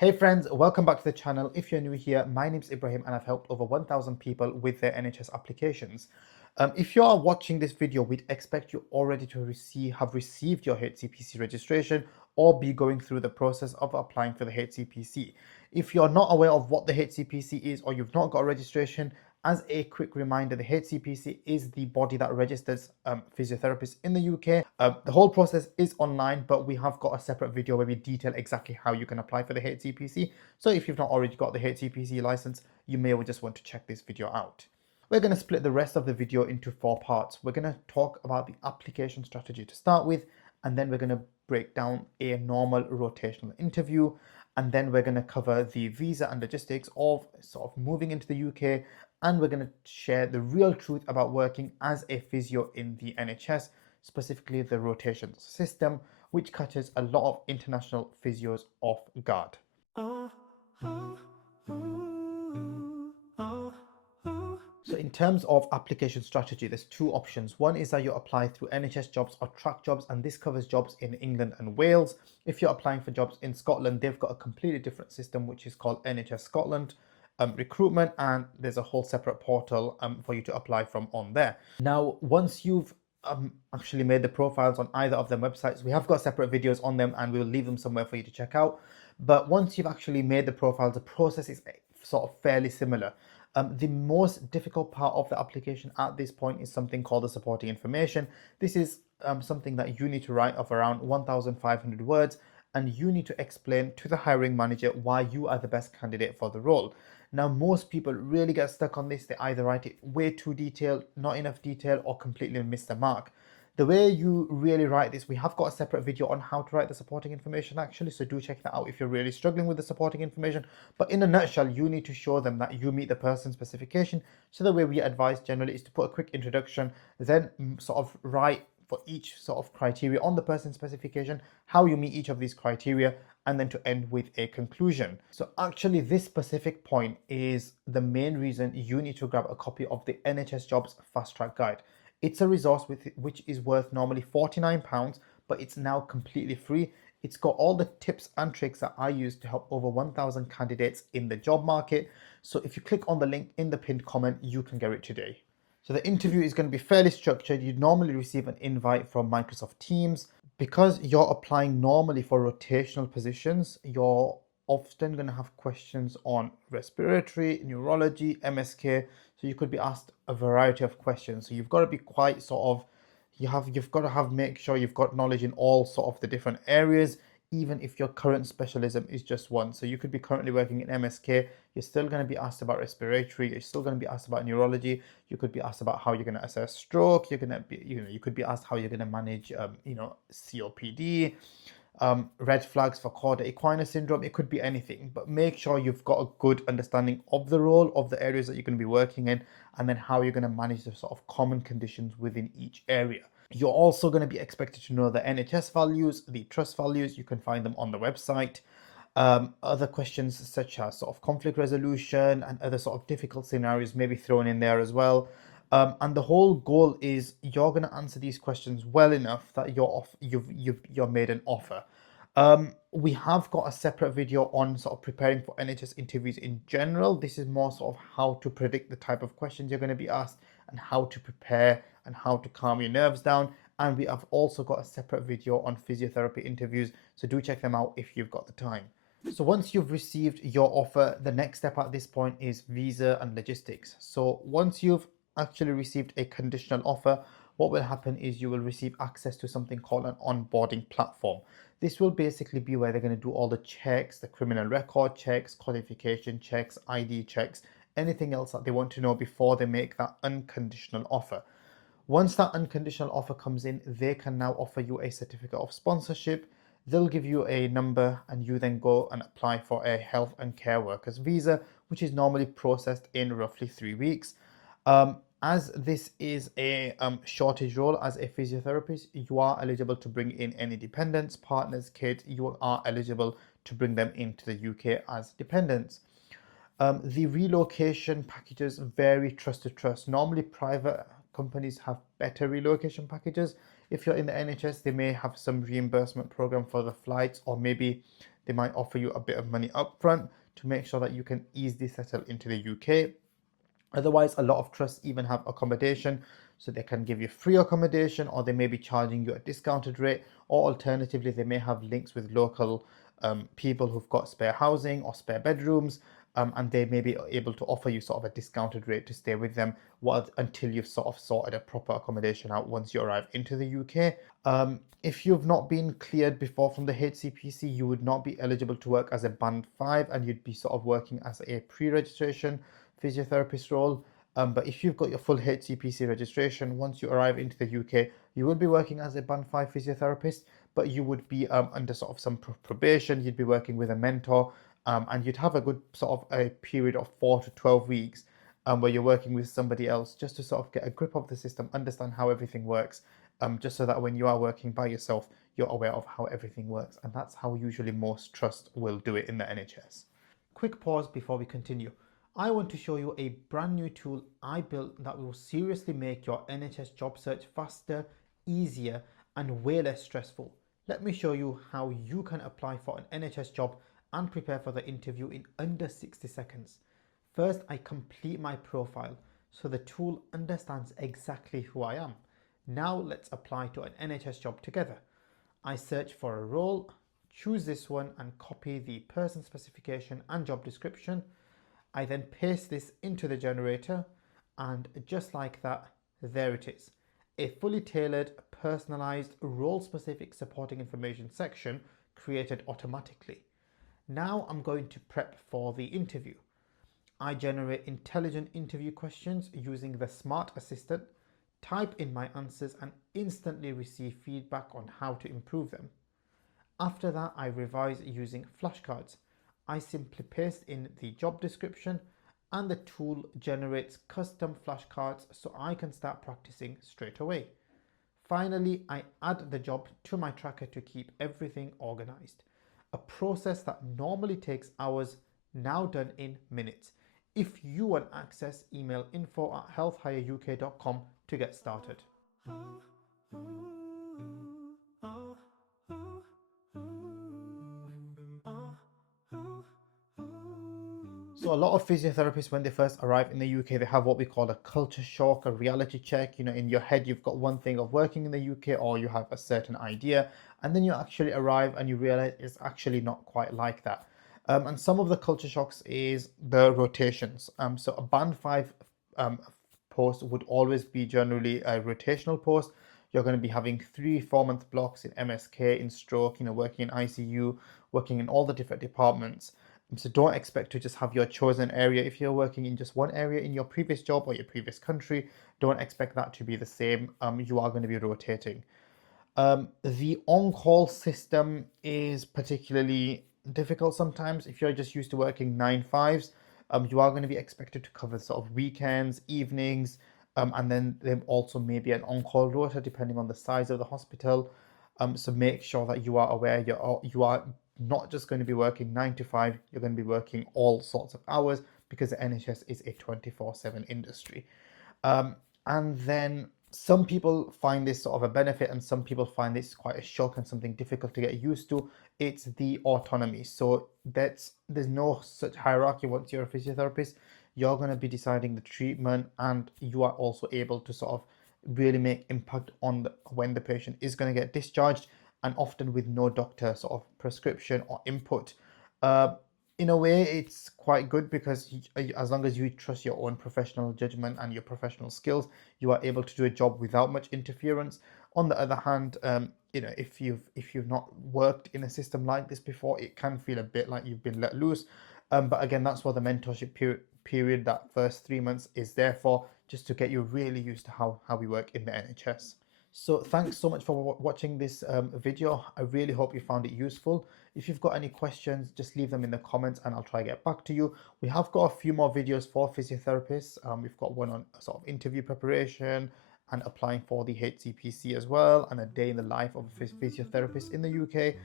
Hey friends, welcome back to the channel. If you're new here, my name's Ibrahim and I've helped over 1,000 people with their NHS applications. If you are watching this video, we'd expect you already to have received your HCPC registration or be going through the process of applying for the HCPC. If you're not aware of what the HCPC is or you've not got a registration, as a quick reminder, the HCPC is the body that registers physiotherapists in the UK. The whole process is online, but we have got a separate video where we detail exactly how you can apply for the HCPC. So if you've not already got the HCPC license, you may just want to check this video out. We're going to split the rest of the video into 4 parts. We're going to talk about the application strategy to start with, and then we're going to break down a normal rotational interview, and then we're going to cover the visa and logistics of sort of moving into the UK, and we're going to share the real truth about working as a physio in the NHS, specifically the rotations system, which catches a lot of international physios off guard. So in terms of application strategy, there's 2 options. One is that you apply through NHS Jobs or Track Jobs, and this covers jobs in England and Wales. If you're applying for jobs in Scotland, they've got a completely different system, which is called NHS Scotland Recruitment, and there's a whole separate portal for you to apply from on there. Now, once you've actually made the profiles on either of them websites, we have got separate videos on them, and we'll leave them somewhere for you to check out. But once you've actually made the profiles, the process is sort of fairly similar. The most difficult part of the application at this point is something called the supporting information. This is something that you need to write of around 1,500 words, and you need to explain to the hiring manager why you are the best candidate for the role. Now, most people really get stuck on this. They either write it way too detailed, not enough detail, or completely miss the mark. The way you really write this, we have got a separate video on how to write the supporting information actually, so do check that out if you're really struggling with the supporting information. But in a nutshell, you need to show them that you meet the person's specification. So the way we advise generally is to put a quick introduction, then sort of write for each sort of criteria on the person's specification, how you meet each of these criteria, and then to end with a conclusion. So actually this specific point is the main reason you need to grab a copy of the NHS Jobs Fast Track Guide. It's a resource which is worth normally £49, but it's now completely free. It's got all the tips and tricks that I use to help over 1,000 candidates in the job market. So if you click on the link in the pinned comment, you can get it today. So the interview is going to be fairly structured. You'd normally receive an invite from Microsoft Teams. Because you're applying normally for rotational positions, you're often going to have questions on respiratory, neurology, MSK. So you could be asked a variety of questions. So you've got to be quite sort of, you've got to have make sure you've got knowledge in all sort of the different areas, even if your current specialism is just one. So you could be currently working in MSK, you're still going to be asked about respiratory, you're still going to be asked about neurology, you could be asked about how you're going to assess stroke, you're going to be, you could be asked how you're going to manage, COPD, red flags for cauda equina syndrome. It could be anything, but make sure you've got a good understanding of the role, of the areas that you're going to be working in, and then how you're going to manage the sort of common conditions within each area. You're also going to be expected to know the NHS values, the trust values. You can find them on the website. Other questions such as sort of conflict resolution and other sort of difficult scenarios may be thrown in there as well. And the whole goal is you're going to answer these questions well enough that you're made an offer. We have got a separate video on sort of preparing for NHS interviews in general. This is more sort of how to predict the type of questions you're going to be asked and how to prepare and how to calm your nerves down. And we have also got a separate video on physiotherapy interviews, so do check them out if you've got the time. So once you've received your offer, the next step at this point is visa and logistics. So once you've actually received a conditional offer, what will happen is you will receive access to something called an onboarding platform. This will basically be where they're going to do all the checks, the criminal record checks, qualification checks, ID checks, anything else that they want to know before they make that unconditional offer. Once that unconditional offer comes in, they can now offer you a certificate of sponsorship. They'll give you a number and you then go and apply for a health and care workers visa, which is normally processed in roughly 3 weeks. As this is a shortage role as a physiotherapist, you are eligible to bring in any dependents, partners, kids. You are eligible to bring them into the UK as dependents. The relocation packages vary trust to trust. Normally, private companies have better relocation packages. If you're in the NHS, they may have some reimbursement program for the flights, or maybe They might offer you a bit of money up front to make sure that you can easily settle into the UK. Otherwise, a lot of trusts even have accommodation, so they can give you free accommodation, or they may be charging you a discounted rate, or alternatively, they may have links with local people who've got spare housing or spare bedrooms, and they may be able to offer you sort of a discounted rate to stay with them until you've sort of sorted a proper accommodation out once you arrive into the UK. If you've not been cleared before from the HCPC, you would not be eligible to work as a band 5, and you'd be sort of working as a pre-registration physiotherapist role. But if you've got your full HCPC registration, once you arrive into the UK, you will be working as a band 5 physiotherapist, but you would be under sort of some probation. You'd be working with a mentor, and you'd have a good sort of a period of 4 to 12 weeks where you're working with somebody else just to sort of get a grip of the system, understand how everything works, just so that when you are working by yourself, you're aware of how everything works. And that's how usually most trusts will do it in the NHS. Quick pause before we continue. I want to show you a brand new tool I built that will seriously make your NHS job search faster, easier, and way less stressful. Let me show you how you can apply for an NHS job and prepare for the interview in under 60 seconds. First, I complete my profile so the tool understands exactly who I am. Now let's apply to an NHS job together. I search for a role, choose this one and copy the person specification and job description. I then paste this into the generator, and just like that, there it is. A fully tailored, personalized, role-specific supporting information section created automatically. Now I'm going to prep for the interview. I generate intelligent interview questions using the Smart Assistant, type in my answers and instantly receive feedback on how to improve them. After that, I revise using flashcards. I simply paste in the job description and the tool generates custom flashcards so I can start practicing straight away. Finally, I add the job to my tracker to keep everything organized. A process that normally takes hours, now done in minutes. If you want access, email info@healthhireuk.com to get started. So a lot of physiotherapists, when they first arrive in the UK, they have what we call a culture shock, a reality check. You know, in your head, you've got one thing of working in the UK, or you have a certain idea, and then you actually arrive and you realize it's actually not quite like that. And some of the culture shocks is the rotations. So a band 5 post would always be generally a rotational post. You're going to be having 3-4 month blocks in MSK, in stroke, you know, working in ICU, working in all the different departments. So don't expect to just have your chosen area. If you're working in just one area in your previous job or your previous country, don't expect that to be the same. You are going to be rotating. The on-call system is particularly difficult sometimes. If you're just used to working 9/5s, you are going to be expected to cover sort of weekends, evenings, and then there also may be an on-call rota depending on the size of the hospital. So make sure that you are aware you are not just going to be working 9 to 5, you're going to be working all sorts of hours because the NHS is a 24/7 industry. And then some people find this sort of a benefit and some people find this quite a shock and something difficult to get used to. It's the autonomy. So there's no such hierarchy. Once you're a physiotherapist, you're going to be deciding the treatment, and you are also able to sort of really make impact on when the patient is going to get discharged, and often with no doctor sort of prescription or input. In a way, it's quite good because as long as you trust your own professional judgment and your professional skills, you are able to do a job without much interference. On the other hand, you know, if you've not worked in a system like this before, it can feel a bit like you've been let loose. But again, that's what the mentorship period, that first 3 months, is there for, just to get you really used to how we work in the NHS. So thanks so much for watching this video. I really hope you found it useful. If you've got any questions, just leave them in the comments and I'll try to get back to you. We have got a few more videos for physiotherapists. We've got one on sort of interview preparation and applying for the HCPC as well, and a day in the life of a physiotherapist in the UK.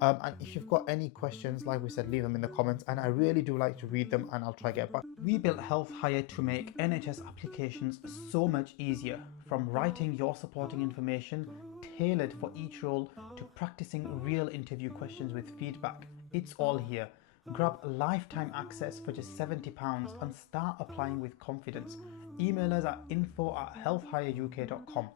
And if you've got any questions, like we said, leave them in the comments and I really do like to read them and I'll try to get back. We built Health Hire to make NHS applications so much easier, from writing your supporting information tailored for each role to practicing real interview questions with feedback. It's all here. Grab lifetime access for just £70 and start applying with confidence. Email us at info@healthhireuk.com.